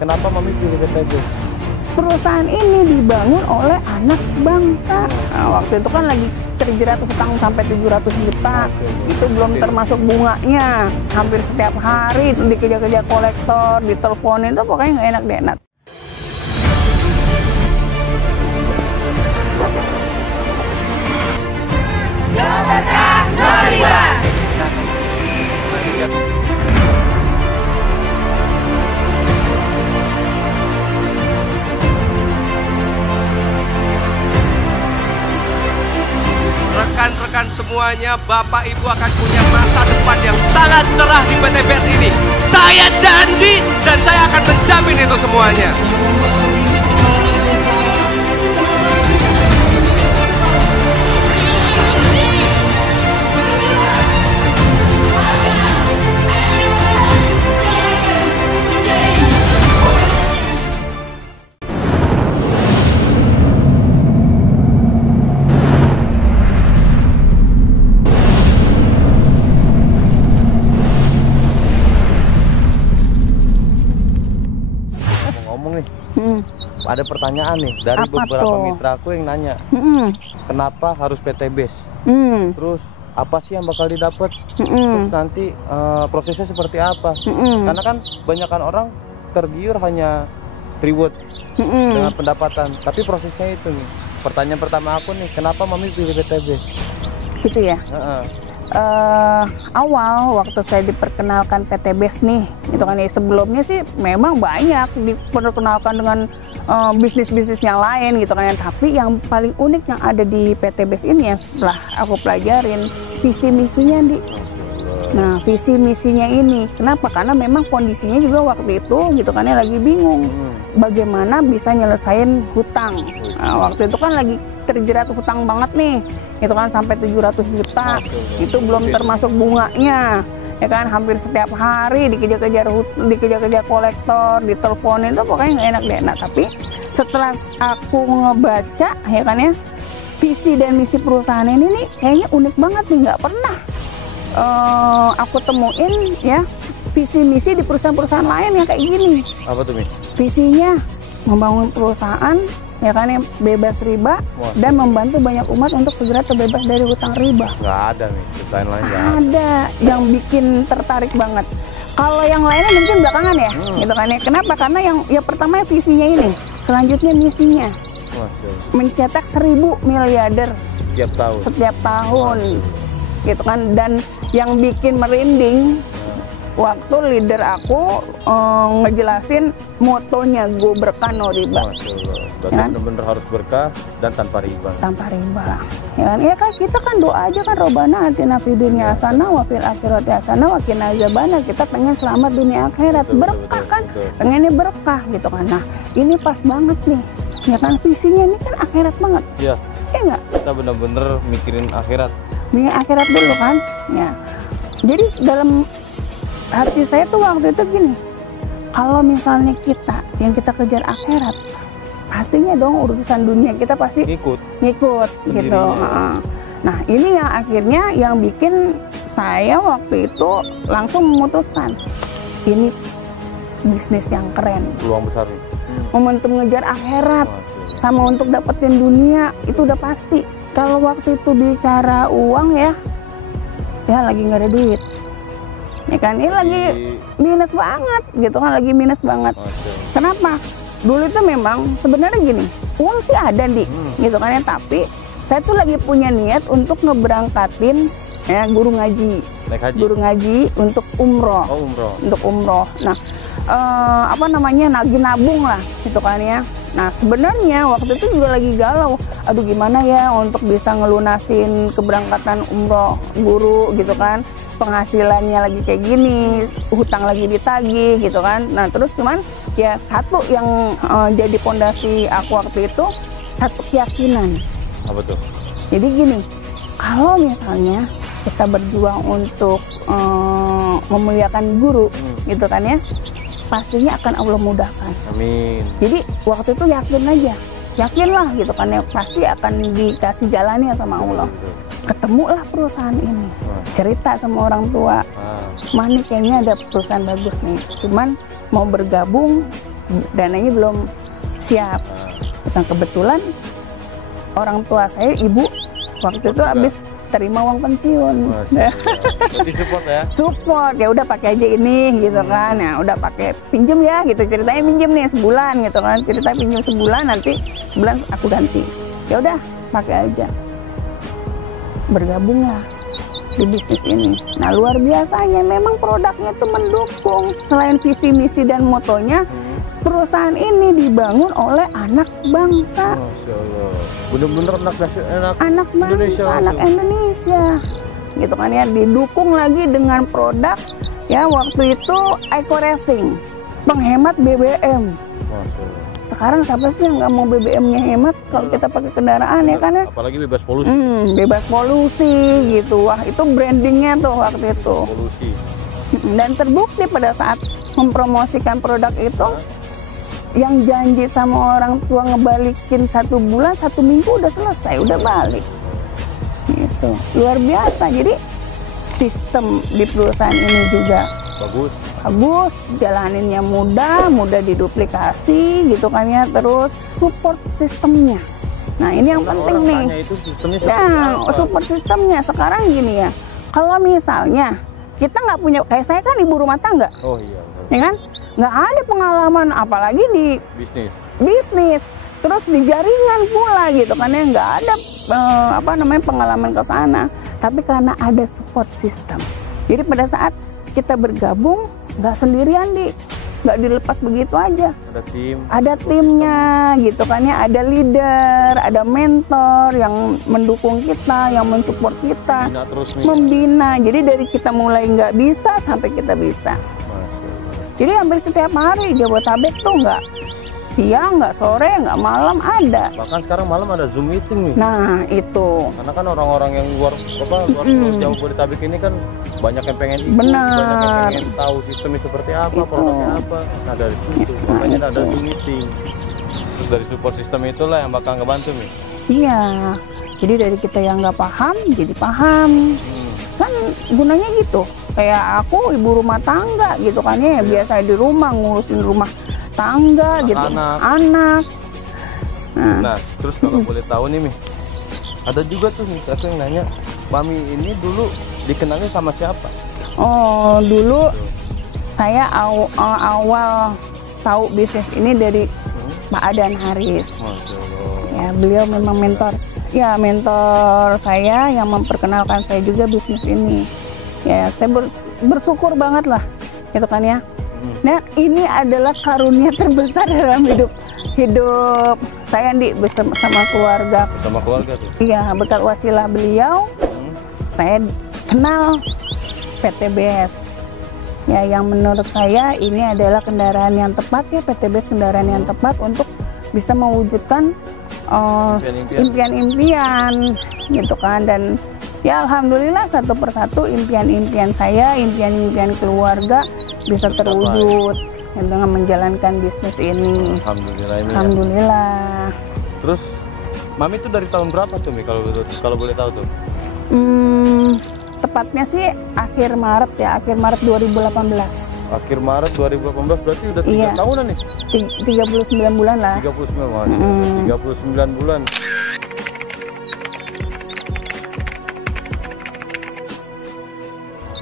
kenapa Mami pilih PTBES? Perusahaan ini dibangun oleh anak bangsa. Nah, waktu itu kan lagi terjerat hutang sampai 700 juta. Itu belum termasuk bunganya. Hampir setiap hari dikejar-kejar kolektor, diteleponin, itu pokoknya nggak enak deh, Nat. Rekan-rekan semuanya, Bapak Ibu akan punya masa depan yang sangat cerah di PTBES ini. Saya janji dan saya akan menjamin itu semuanya. Ngomong nih, ada pertanyaan nih dari Apa beberapa tuh? mitra aku yang nanya, kenapa harus PTBES? Terus apa sih yang bakal didapat? Terus nanti prosesnya seperti apa? Karena kan kebanyakan orang tergiur hanya reward dengan pendapatan, tapi prosesnya itu nih. Pertanyaan pertama aku nih, kenapa Mami pilih PTBES? Gitu ya. Awal waktu saya diperkenalkan PTBES nih, itu kan ya, sebelumnya sih memang banyak diperkenalkan dengan bisnis-bisnis yang lain gitu kan, tapi yang paling unik yang ada di PTBES ini ya setelah aku pelajarin visi misinya di. Nah, visi misinya ini kenapa? Karena memang kondisinya juga waktu itu gitu kan ya lagi bingung bagaimana bisa nyelesain hutang. Nah, waktu itu kan lagi terjerat hutang banget nih, itu kan sampai 700 juta. Itu belum termasuk bunganya, ya kan, hampir setiap hari dikejar-kejar kolektor, diteleponin, itu pokoknya nggak enak deh. Nah, tapi setelah aku ngebaca ya kan ya visi dan misi perusahaan ini nih kayaknya unik banget nih, nggak pernah aku temuin ya visi misi di perusahaan-perusahaan lain yang kayak gini. Apa tuh, Mi? Visinya membangun perusahaan ya kan yang bebas riba dan membantu banyak umat untuk segera terbebas dari hutang riba. Nggak ada, Mi. Perusahaan lain nggak ada. Ada yang bikin tertarik banget. Kalau yang lainnya mungkin belakangan ya, gitu kan ya. Kenapa? Karena yang pertama visinya ini, selanjutnya misinya mencetak 1000 miliarder setiap tahun, gitu kan. Dan yang bikin merinding waktu leader aku ngejelasin motonya go berkah no riba. Berarti kan? benar-benar harus berkah dan tanpa riba. Tanpa riba. Ya kan kita kan doa aja kan, Robbana atina fid dunya hasanah wa fil akhirati hasanah wa qina azabannar. Kita pengen selamat dunia akhirat, berkah kan? Pengennya berkah gitu kan. Nah, ini pas banget nih. Ya kan visinya ini kan akhirat banget. Iya. Iya enggak? Kita benar-benar mikirin akhirat. Mikir akhirat dulu kan. Ya. Jadi dalam hati saya tuh waktu itu gini, kalau misalnya kita yang kita kejar akhirat, pastinya dong urusan dunia kita pasti ngikut gitu. Nah, ini yang akhirnya yang bikin saya waktu itu langsung memutuskan ini bisnis yang keren, Peluang besar nih. momentum ngejar akhirat sama untuk dapetin dunia itu udah pasti. Kalau waktu itu bicara uang ya lagi nggak ada duit. Ya kan, ini lagi minus banget gitu kan, lagi minus banget. Kenapa? Dulu itu memang sebenarnya gini, uang sih ada gitu kan ya, tapi saya tuh lagi punya niat untuk ngeberangkatin ya guru ngaji untuk umroh. Untuk umroh. Nah, nabung lah gitu kan ya. Nah, sebenarnya waktu itu juga lagi galau, aduh gimana ya untuk bisa ngelunasin keberangkatan umroh guru gitu kan, penghasilannya lagi kayak gini, hutang lagi ditagih gitu kan. Nah, terus cuman ya satu yang jadi pondasi aku waktu itu, satu keyakinan. Apa tuh? Jadi gini, kalau misalnya kita berjuang untuk memuliakan guru gitu kan ya, pastinya akan Allah mudahkan. Amin. Jadi waktu itu yakinlah gitu kan ya, pasti akan dikasih jalannya sama Allah. Ketemulah perusahaan ini, cerita sama orang tua, mana kayaknya ada perusahaan bagus nih, cuman mau bergabung dananya belum siap. Dan kebetulan orang tua saya, ibu, waktu itu habis terima uang pensiun. Berarti support ya? Support, ya udah pakai aja ini gitu kan. Ya udah pakai, pinjem ya gitu, ceritanya pinjem nih sebulan gitu kan. Ceritanya pinjem sebulan, nanti sebulan aku ganti. Ya udah pakai aja. Bergabunglah di bisnis ini. Nah, luar biasanya memang produknya tuh mendukung. Selain visi misi dan motonya, perusahaan ini dibangun oleh anak bangsa. Masya Allah. Bener-bener anak bangsa, anak Indonesia. Gitu kan ya, didukung lagi dengan produk ya waktu itu Eco Racing, penghemat BBM. Masya Allah. Sekarang siapa sih yang nggak mau BBM-nya hemat kalau kita pakai kendaraan ya kan ya? Apalagi bebas polusi. Bebas polusi gitu. Wah, itu brandingnya tuh waktu itu. Polusi. Dan terbukti pada saat mempromosikan produk itu, yang janji sama orang tua ngebalikin 1 bulan, 1 minggu udah selesai, udah balik. Gitu. Luar biasa. Jadi sistem di perusahaan ini juga bagus, jalaninnya mudah diduplikasi gitu kan ya, terus support sistemnya. Nah, ini yang penting nih. Itu sistemnya support sistemnya sekarang gini ya. Kalau misalnya kita nggak punya, kayak saya kan ibu rumah tangga. Oh iya. Ya kan? Nggak ada pengalaman apalagi di bisnis. Terus di jaringan pula gitu kan ya, nggak ada pengalaman ke sana. Tapi karena ada support system. Jadi pada saat kita bergabung, nggak sendirian nggak dilepas begitu aja. Ada timnya gitu kan ya, ada leader, ada mentor yang mendukung kita, yang mensupport kita, membina. Jadi dari kita mulai nggak bisa sampai kita bisa. Jadi hampir setiap hari Jabodetabek tuh nggak siang, nggak sore, nggak malam ada. Bahkan sekarang malam ada Zoom meeting nih. Nah itu. Karena kan orang-orang yang luar Jabodetabek ini kan banyak yang pengen ikut, banyak yang pengen tahu sistemnya seperti apa, produknya apa. Nah dari situ, makanya ada Zoom meeting. Terus dari support system itulah yang bakal ngebantu nih. Iya. Jadi dari kita yang nggak paham jadi paham. Kan gunanya gitu. Kayak aku ibu rumah tangga gitu kan ya, biasa di rumah ngurusin rumah tangga gitu, anak. Nah, terus kalau boleh tahu nih Mi, ada juga tuh nih satu yang nanya, Mami ini dulu dikenalnya sama siapa? Oh, dulu saya awal tahu bisnis ini dari Pak Adan Haris. Ya, beliau memang mentor. Ya, mentor saya yang memperkenalkan saya juga bisnis ini. Ya, saya bersyukur banget lah, gitu kan ya. Nah, ini adalah karunia terbesar dalam hidup saya bersama keluarga. Bersama keluarga tuh? Iya, berkat wasilah beliau, saya kenal PTBS. Ya, yang menurut saya ini adalah kendaraan yang tepat ya, PTBS kendaraan yang tepat untuk bisa mewujudkan impian-impian, gitu kan. Dan ya alhamdulillah satu persatu impian-impian saya, impian-impian keluarga bisa terwujud dengan menjalankan bisnis ini. Alhamdulillah ini. Alhamdulillah. Ya. Terus Mami itu dari tahun berapa tuh Mi kalau boleh tahu tuh? Tepatnya sih akhir Maret ya, akhir Maret 2018. Akhir Maret 2018 berarti udah 3 tahunan nih? 39 bulan lah. 39 bulan.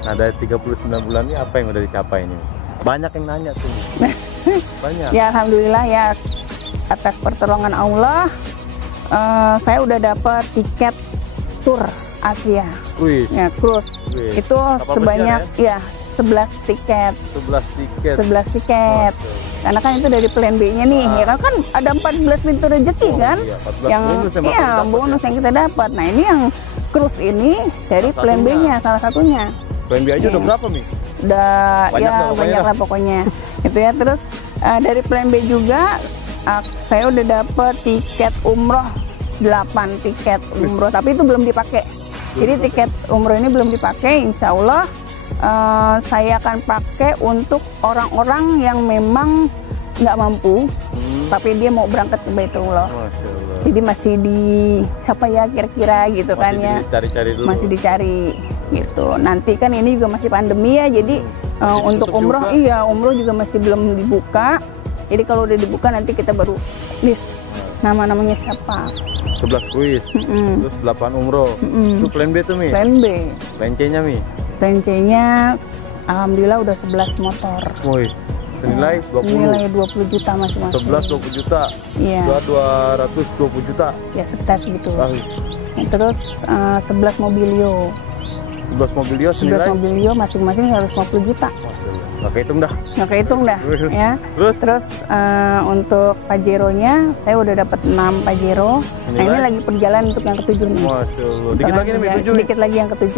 Nah dari 39 bulan ini apa yang udah dicapai nih? Banyak yang nanya tuh. Banyak. Ya alhamdulillah ya, atas pertolongan Allah saya udah dapat tiket tour Asia. Ya, cruise. Itu sebanyak ya 11 tiket. 11 tiket. Karena kan itu dari plan B-nya nih, ya kan ada 14 pintu rezeki kan, yang bonus yang kita dapat. Nah ini yang cruise ini dari plan B-nya salah satunya. Plan B aja udah berapa Mi? Udah banyak lah pokoknya. Itu ya, terus dari plan B juga saya udah dapet tiket umroh 8 tiket umroh, tapi itu belum dipakai. Jadi tiket umroh ini belum dipakai, insya Allah saya akan pakai untuk orang-orang yang memang nggak mampu, tapi dia mau berangkat ke Baitullah. Jadi masih siapa ya kira-kira gitu kan ya, masih dicari gitu. Nanti kan ini juga masih pandemi ya, jadi untuk umroh juga. Umroh juga masih belum dibuka. Jadi kalau udah dibuka nanti kita baru list nama-namanya siapa. 11 kuis, terus 8 umroh. Itu plan B tuh Mi? Plan B. Plan C-nya Mi? Plan C-nya alhamdulillah udah 11 motor. Woi, senilai 20. Senilai 20 juta masing-masing. 11 20 juta. Iya. 220 juta. Ya setes gitu. Terus 11 mobilio. 11 mobilio senilai 11 mobilio masing-masing 150 juta. Nggak kehitung dah. Nggak kehitung dah ya. Terus untuk Pajero-nya saya udah dapat 6 Pajero. Nah ini lagi perjalanan untuk yang ke-7 nih. Masya Allah. Dikit lagi nih, sedikit lagi yang ke-7.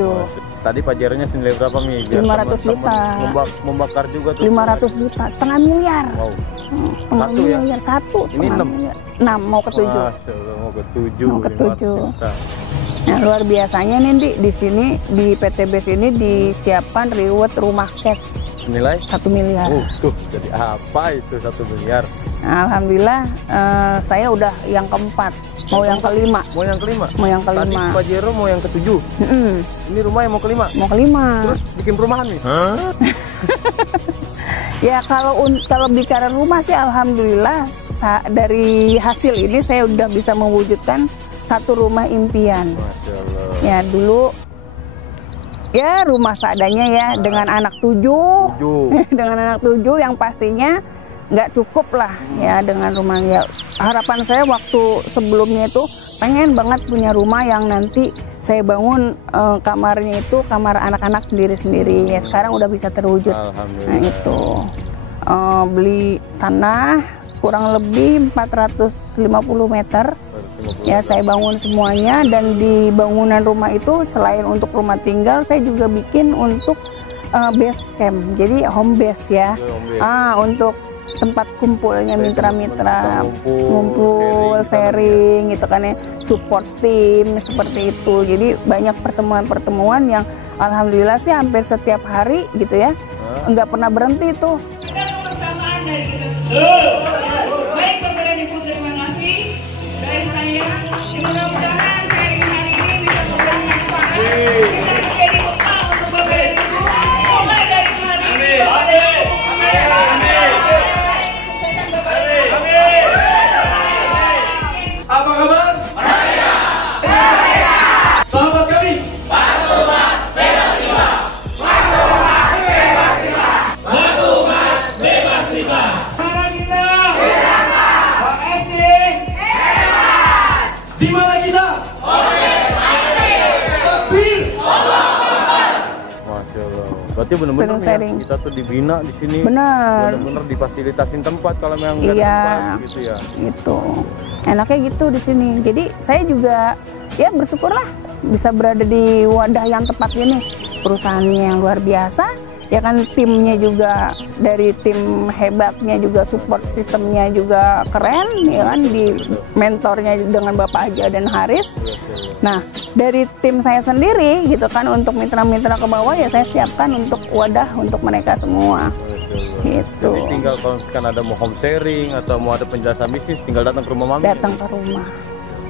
Tadi Pajero-nya senilai berapa Mi? 500 juta. Membakar juga tuh. 500 juta, setengah miliar. Wow. Satu ya? Miliar, satu. Ini 6 mau ke-7. Masya Allah, mau ke-7. Mau ke-7. Nah, luar biasanya nih di sini di PTBes ini disiapkan reward rumah cash senilai 1 miliar. Tuh, jadi apa itu 1 miliar? Nah, alhamdulillah saya udah yang keempat, mau yang kelima. Mau yang kelima? Mau yang kelima. Tadi Pajero mau yang ke-7. Ini rumah yang mau kelima? Mau kelima. Terus bikin perumahan nih? Ya kalau bicara rumah sih alhamdulillah dari hasil ini saya udah bisa mewujudkan satu rumah impian. Masya Allah. Ya dulu ya rumah seadanya ya dengan anak 7. Dengan anak 7 yang pastinya nggak cukup lah ya dengan rumah ya. Harapan saya waktu sebelumnya itu pengen banget punya rumah yang nanti saya bangun kamarnya itu kamar anak-anak sendiri-sendiri. Ya sekarang udah bisa terwujud. Nah itu beli tanah kurang lebih 450 meter. Ya saya bangun semuanya dan di bangunan rumah itu selain untuk rumah tinggal saya juga bikin untuk base camp. Jadi home base ya. Untuk tempat kumpulnya mitra-mitra, ngumpul, sharing gitu kan ya, support tim seperti itu. Jadi banyak pertemuan-pertemuan yang alhamdulillah sih hampir setiap hari gitu ya. Nggak pernah berhenti tuh. Kebersamaan dari kita baik kepada Ibu, terima kasih dari saya. Mudah-mudahan sharing hari ini bisa bermanfaat, bisa menjadi bekal untuk Bapak Ibu mulai dari hari ini. Apa kabar? Sahabat kami. Di mana kita? Masya Allah. Berarti benar-benar ya, kita tuh dibina di sini. Benar-benar difasilitasin tempat kalau memang nggak ada tempat gitu ya. Itu enaknya gitu di sini. Jadi saya juga ya bersyukurlah bisa berada di wadah yang tepat ini. Perusahaannya yang luar biasa. Ya kan timnya juga dari tim hebatnya juga support sistemnya juga keren ya kan di mentornya dengan Bapak Haja dan Haris. Nah dari tim saya sendiri gitu kan untuk mitra-mitra ke bawah ya saya siapkan untuk wadah untuk mereka semua. Gitu. Jadi tinggal kalau misalkan ada mau home sharing atau mau ada penjelasan bisnis tinggal datang ke rumah Mami. Datang ke rumah.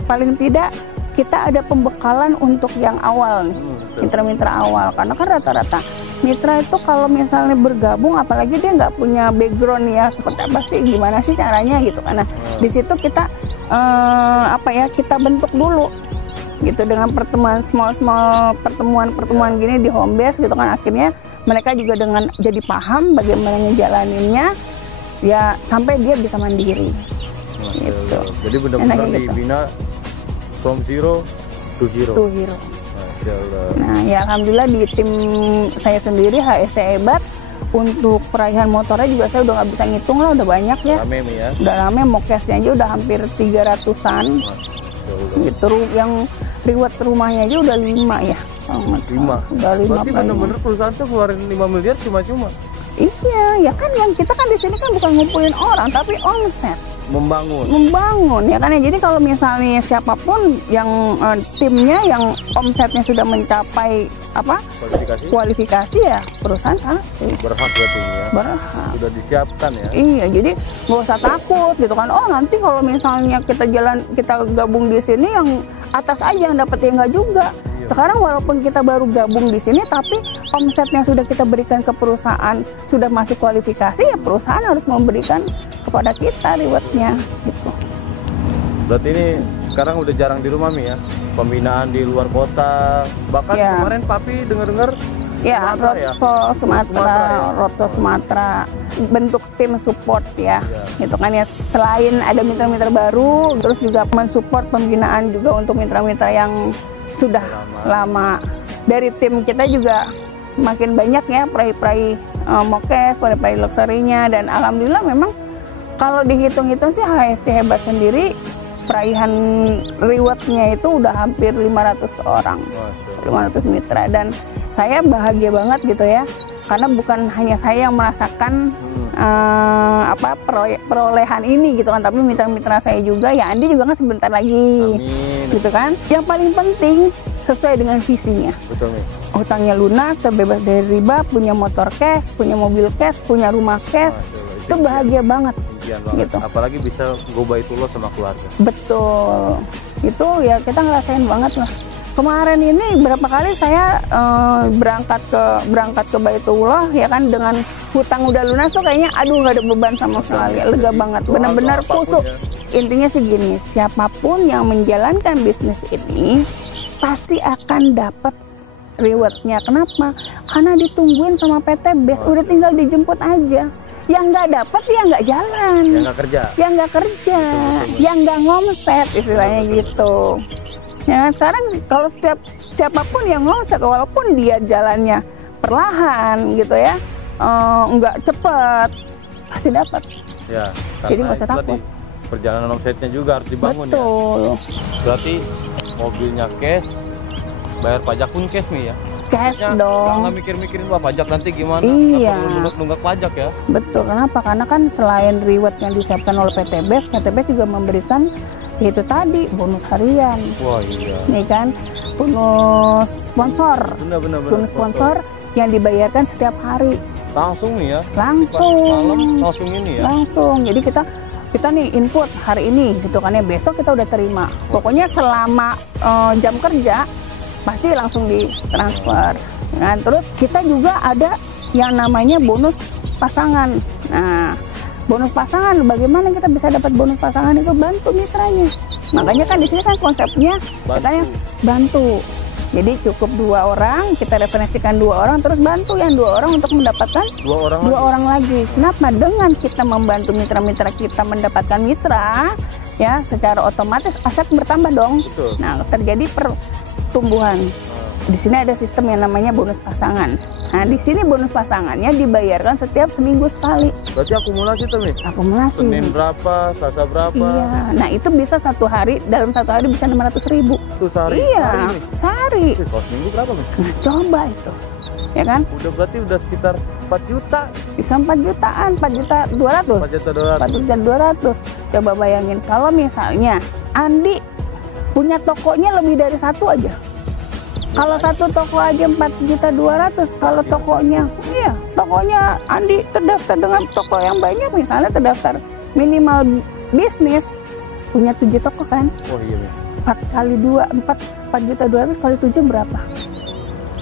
Paling tidak kita ada pembekalan untuk yang awal nih, mitra-mitra awal karena kan rata-rata mitra itu kalau misalnya bergabung apalagi dia nggak punya background ya seperti apa sih gimana sih caranya gitu karena di situ kita kita bentuk dulu gitu dengan pertemuan small pertemuan gini di home base gitu kan akhirnya mereka juga dengan jadi paham bagaimana ngejalaninnya ya sampai dia bisa mandiri gitu. Jadi benar-benar dibina from zero to hero. Nah ya alhamdulillah di tim saya sendiri HSC Hebat untuk perayaan motornya juga saya udah nggak bisa ngitung lah udah banyak ya. Udah rame mokesnya aja udah hampir 300-an. Gitu yang reward rumahnya aja udah 5 ya. 5. Udah 5. Berarti bener-bener perusahaan tuh keluarin 5 miliar cuma-cuma. Iya, ya kan yang kita kan di sini kan bukan ngumpulin orang tapi omset. Membangun ya kan ya. Jadi kalau misalnya siapapun yang timnya yang omsetnya sudah mencapai kualifikasi ya perusahaan pasti berhak berarti ya. Berhak. Sudah disiapkan ya. Iya, jadi nggak usah takut gitu kan. Oh nanti kalau misalnya kita gabung di sini yang atas aja yang dapat, ya nggak juga. Sekarang walaupun kita baru gabung di sini, tapi omsetnya sudah kita berikan ke perusahaan, sudah masuk kualifikasi, ya perusahaan harus memberikan kepada kita rewardnya gitu. Berarti ini sekarang udah jarang di rumah Mi ya, pembinaan di luar kota, bahkan kemarin Papi dengar-dengar ya, Rotso Sumatera bentuk tim support ya, gitu kan ya. Selain ada mitra-mitra baru, terus juga mensupport pembinaan juga untuk mitra-mitra yang sudah lama. Dari tim kita juga makin banyak ya peraih-peraih Mokes, peraih-peraih luxury-nya, dan alhamdulillah memang kalau dihitung-hitung sih HSC Hebat sendiri peraihan rewardnya itu udah hampir 500 orang, 500 mitra, dan saya bahagia banget gitu ya, karena bukan hanya saya yang merasakan perolehan ini gitu kan, tapi mitra-mitra saya juga, ya Andi juga kan sebentar lagi. Amin. Gitu kan. Yang paling penting sesuai dengan visinya. Betul nih. Hutangnya lunas, terbebas dari riba, punya motor cash, punya mobil cash, punya rumah cash. Itu bahagia banget. Gitu. Apalagi bisa go baitullah sama keluarga. Betul. Itu ya kita ngerasain banget lah. Kemarin ini berapa kali saya berangkat ke Baitullah ya kan, dengan hutang udah lunas tuh kayaknya aduh nggak ada beban sama sekali, lega banget, benar-benar kusuk. Intinya segini, siapapun yang menjalankan bisnis ini pasti akan dapat rewardnya. Kenapa? Karena ditungguin sama PT BES, udah tinggal dijemput aja. Yang nggak dapat ya nggak jalan, yang nggak kerja, yang nggak ngomset istilahnya gitu. Ya, sekarang kalau siapapun yang ngomset, walaupun dia jalannya perlahan gitu ya, nggak cepet, pasti dapat. Ya, jadi nggak usah takut. Perjalanan omsetnya juga harus dibangun. Betul. Ya. Berarti mobilnya cash, bayar pajak pun cash nih ya? Cash dong. Nggak mikir-mikirin wah pajak nanti gimana? Iya. Nunggak pajak ya? Betul. Kenapa? Karena kan selain reward yang disiapkan oleh PT BES juga memberikan itu tadi bonus harian. Wah iya. Nih kan, bonus sponsor. Bonus sponsor yang dibayarkan setiap hari. Langsung nih ya? Langsung ini ya? Langsung. Jadi kita nih input hari ini gitu kan ya, besok kita udah terima. Pokoknya selama jam kerja pasti langsung ditransfer. Nah, terus kita juga ada yang namanya bonus pasangan. Nah, bonus pasangan, bagaimana kita bisa dapat bonus pasangan itu? Bantu mitranya. Makanya kan di sini kan konsepnya katanya bantu. Jadi cukup 2 orang, kita referensikan 2 orang, terus bantu yang 2 orang untuk mendapatkan 2 orang lagi. Kenapa? Dengan kita membantu mitra-mitra kita mendapatkan mitra, ya secara otomatis aset bertambah dong. Betul. Nah, terjadi pertumbuhan. Di sini ada sistem yang namanya bonus pasangan. Nah, di sini bonus pasangannya dibayarkan setiap seminggu sekali. Berarti akumulasi tuh nih? Akumulasi. Senin berapa, Selasa berapa? Iya. Nah, itu bisa dalam satu hari bisa 600.000. Tuh sehari? Iya, sehari. Kalau seminggu berapa nih? Nah, coba itu. Ya kan? Berarti udah sekitar 4 juta. Bisa 4 jutaan, 4.200.000. 4.200.000. Coba bayangin kalau misalnya Andi punya tokonya lebih dari 1 aja. Kalau 1 toko aja 4.200.000, kalau tokonya Andi terdaftar dengan toko yang banyak, misalnya terdaftar minimal bisnis punya 7 toko kan? Oh iya. 4 kali 2, 4.200.000 kali 7 berapa?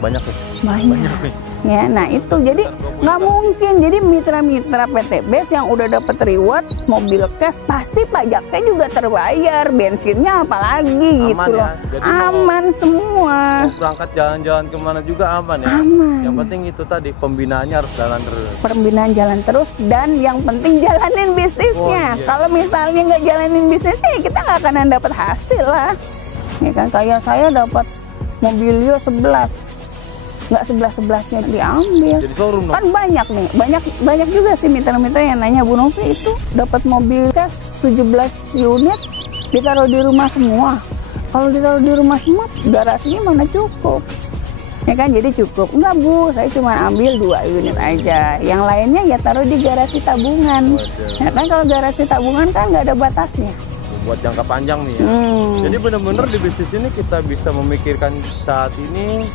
Banyak ya? Banyak. Ya, nah itu jadi nggak mungkin. Jadi mitra-mitra PT BES yang udah dapat reward mobil cash pasti pajaknya juga terbayar, bensinnya apalagi gitu loh. Ya? Aman semua. Mau berangkat jalan-jalan kemana juga aman ya? Aman. Yang penting itu tadi pembinaannya harus jalan terus. Pembinaan jalan terus, dan yang penting jalanin bisnisnya. Iya. Kalau misalnya nggak jalanin bisnisnya, kita nggak akan dapat hasil lah. Ya kan, kayak saya dapat Mobilio 11. Nggak 11-11-nya diambil. Jadi showroom dong? Kan banyak nih, banyak juga sih mitra-mitra yang nanya, Bu Novi itu dapat mobil cash 17 unit ditaruh di rumah semua. Kalau ditaruh di rumah semua, garasinya mana cukup? Ya kan, jadi cukup. Enggak Bu, saya cuma ambil 2 unit aja. Yang lainnya ya taruh di garasi tabungan. Ya kan, kalau garasi tabungan kan nggak ada batasnya. Buat jangka panjang nih ya. Jadi benar-benar di bisnis ini kita bisa memikirkan saat ini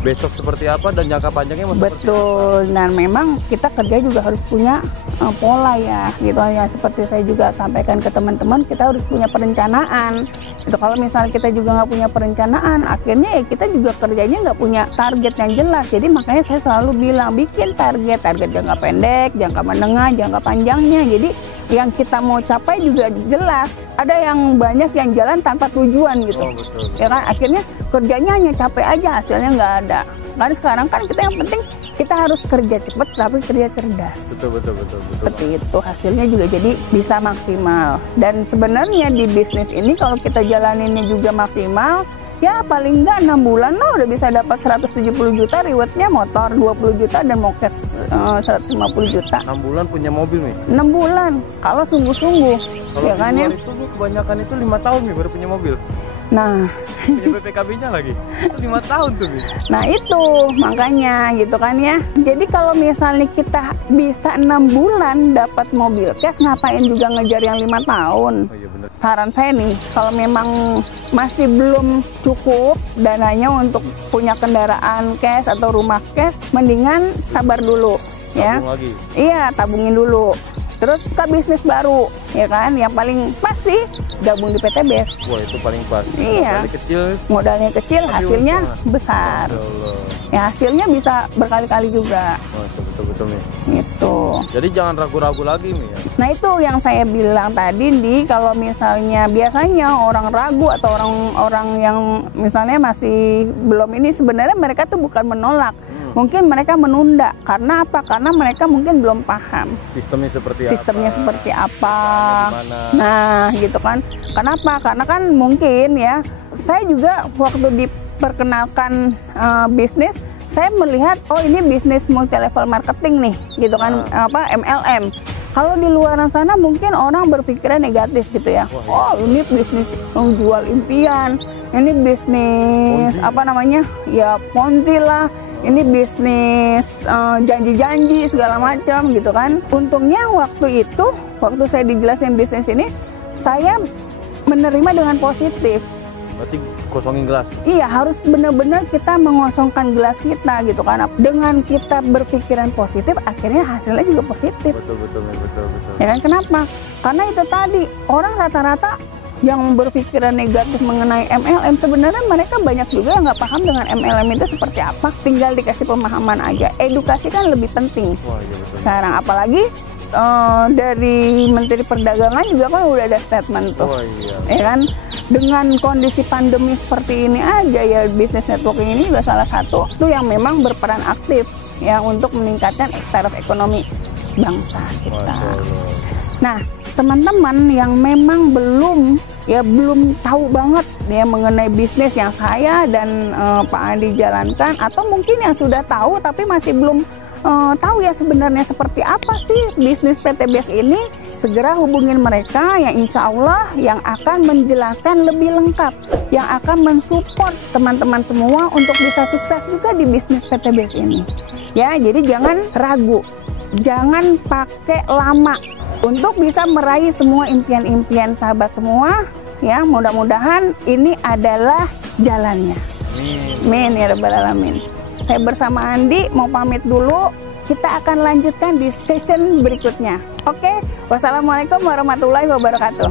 besok seperti apa dan jangka panjangnya mau seperti apa. Betul. Dan memang kita kerja juga harus punya pola ya, gitu ya. Seperti saya juga sampaikan ke teman-teman, kita harus punya perencanaan. Itu kalau misalnya kita juga nggak punya perencanaan, akhirnya ya kita juga kerjanya nggak punya target yang jelas. Jadi makanya saya selalu bilang bikin target jangka pendek, jangka menengah, jangka panjangnya. Jadi yang kita mau capai juga jelas. Ada yang banyak yang jalan tanpa tujuan gitu. Oh, betul. Ya kan, akhirnya kerjanya hanya capek aja, hasilnya nggak ada. Kan sekarang kan kita yang penting kita harus kerja cepat tapi kerja cerdas. Betul. Seperti itu, hasilnya juga jadi bisa maksimal. Dan sebenarnya di bisnis ini kalau kita jalaninnya juga maksimal, ya paling nggak 6 bulan lah udah bisa dapat 170 juta, rewardnya motor 20 juta dan mau cash 150 juta. 6 bulan punya mobil nih. 6 bulan kalau sungguh-sungguh. Kalau Ya di kan luar ya. itu Mi, kebanyakan itu 5 tahun nih baru punya mobil. Nah, Punya PPKB-nya lagi. 5 tahun tuh Mi. nah itu makanya gitu kan ya. Jadi kalau misalnya kita bisa 6 bulan dapat mobil cash, ngapain juga ngejar yang 5 tahun? Oh iya bener. Saran saya nih, kalau memang masih belum cukup dananya untuk punya kendaraan cash atau rumah cash, mendingan sabar dulu ya. Tabung lagi. Iya, tabungin dulu. Terus ke bisnis baru, ya kan? Yang paling pasti gabung di PTBes. Wah itu paling pas. Iya. Dari kecil. Modalnya kecil, Tapi hasilnya untung. besar. Ya Allah. Ya hasilnya bisa berkali-kali juga. Oh, betul Mi. Gitu. Jadi jangan ragu-ragu lagi Mi ya. Nah itu yang saya bilang tadi, kalau misalnya biasanya orang ragu atau orang-orang yang misalnya masih belum ini, sebenarnya mereka tuh bukan menolak. Mungkin mereka menunda. Karena apa? Karena mereka mungkin belum paham Sistemnya seperti apa. Gimana? Nah gitu kan. Kenapa? Karena kan mungkin ya, saya juga waktu diperkenalkan bisnis, saya melihat oh ini bisnis multi level marketing nih, gitu kan, MLM. Kalau di luar sana mungkin orang berpikiran negatif gitu ya. Oh ini bisnis jual impian, ini bisnis ya Ponzi lah. Ini bisnis janji-janji segala macam gitu kan. Untungnya waktu saya dijelasin bisnis ini, saya menerima dengan positif. Berarti kosongin gelas. Iya, harus benar-benar kita mengosongkan gelas kita gitu kan. Dengan kita berpikiran positif, akhirnya hasilnya juga positif. Betul. Ya kan, kenapa? Karena itu tadi, orang rata-rata yang berpikiran negatif mengenai MLM, sebenarnya mereka banyak juga yang nggak paham dengan MLM itu seperti apa. Tinggal dikasih pemahaman aja. Edukasi kan lebih penting. Wah, iya betul. Sekarang apalagi dari Menteri Perdagangan juga kan udah ada statement tuh. Oh iya. Ya kan, dengan kondisi pandemi seperti ini aja ya, bisnis networking ini juga salah satu tuh yang memang berperan aktif ya untuk meningkatkan taraf ekonomi bangsa kita. Nah, teman-teman yang memang belum tahu banget ya mengenai bisnis yang saya dan Pak Andi jalankan, atau mungkin yang sudah tahu tapi masih belum tahu ya sebenarnya seperti apa sih bisnis PTBes ini, segera hubungin mereka yang insya Allah yang akan menjelaskan lebih lengkap, yang akan mensupport teman-teman semua untuk bisa sukses juga di bisnis PTBes ini. Ya, jadi jangan ragu, jangan pakai lama untuk bisa meraih semua impian-impian sahabat semua. Ya, mudah-mudahan ini adalah jalannya. Amin ya rabbal alamin. Saya bersama Andi mau pamit dulu. Kita akan lanjutkan di session berikutnya. Oke, wassalamualaikum warahmatullahi wabarakatuh.